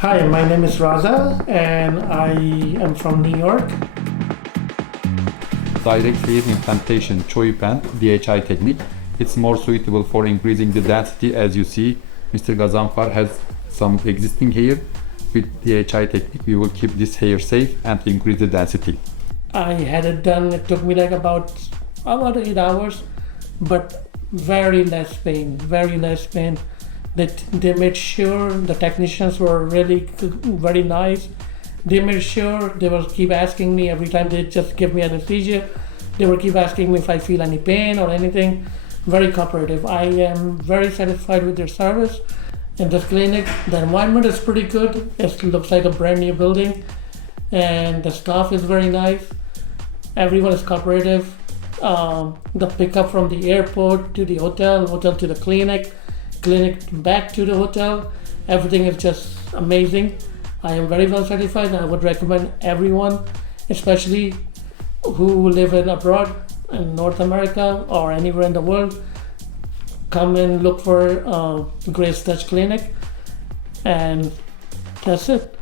Hi, my name is Raza and I am from New York. Direct hair implantation choipan DHI technique. It's more suitable for increasing the density. As you see, Mr. Gazanfar has some existing hair. With DHI technique, we will keep this hair safe and increase the density. I had it done, it took me like about 8 hours, but very less pain, very less pain. They made sure the technicians were really very nice. They made sure they will keep asking me every time they just give me anesthesia. They will keep asking me if I feel any pain or anything. Very cooperative. I am very satisfied with their service. In this clinic, the environment is pretty good. It looks like a brand new building, and the staff is very nice. Everyone is cooperative. The pickup from the airport to the hotel to the clinic back to the hotel, everything is just amazing. I am very well satisfied, and I would recommend everyone, especially who live in abroad in North America or anywhere in the world, come and look for Grace Touch Clinic, and that's it.